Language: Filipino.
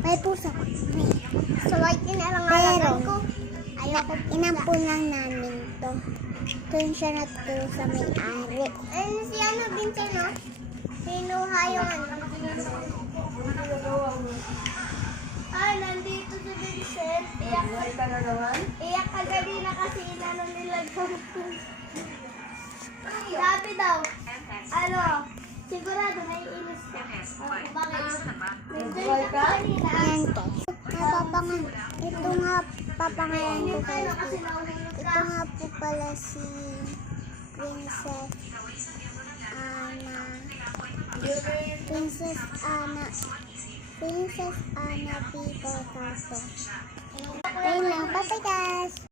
May pusa ko. Sa white din lang Pero, ko. Ayoko inampun lang namin to. Doon siya natutulog sa may-ari. Ayun si ano, Vincent, no? Pinuha yung ano. Nandito si Vincent. Iyak ka kanina kasi inano nila Sabi daw, ano, sigurado may inis ka. Bakit? Nandun ka kanina. Ayan to. Ito nga papangalan ko kayo. Kasi nahulog Ito ka. nga po pala si Princess Anna. Princess Anna. Princess Anna P. Potato. Ayun lang. Bye-bye guys!